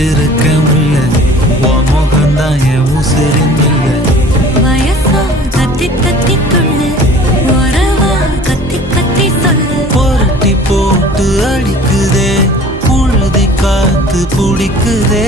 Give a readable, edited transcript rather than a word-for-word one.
வச்சிருக்க முல்ல உன் முகம்தான் என் உசிரின் இல்ல வயசா கத்தி கத்தி துள்ளு உறவா கத்தி கத்தி சொல்லு புரட்டி போட்டு அடிக்குதே புழுதி காத்து பிடிக்குதே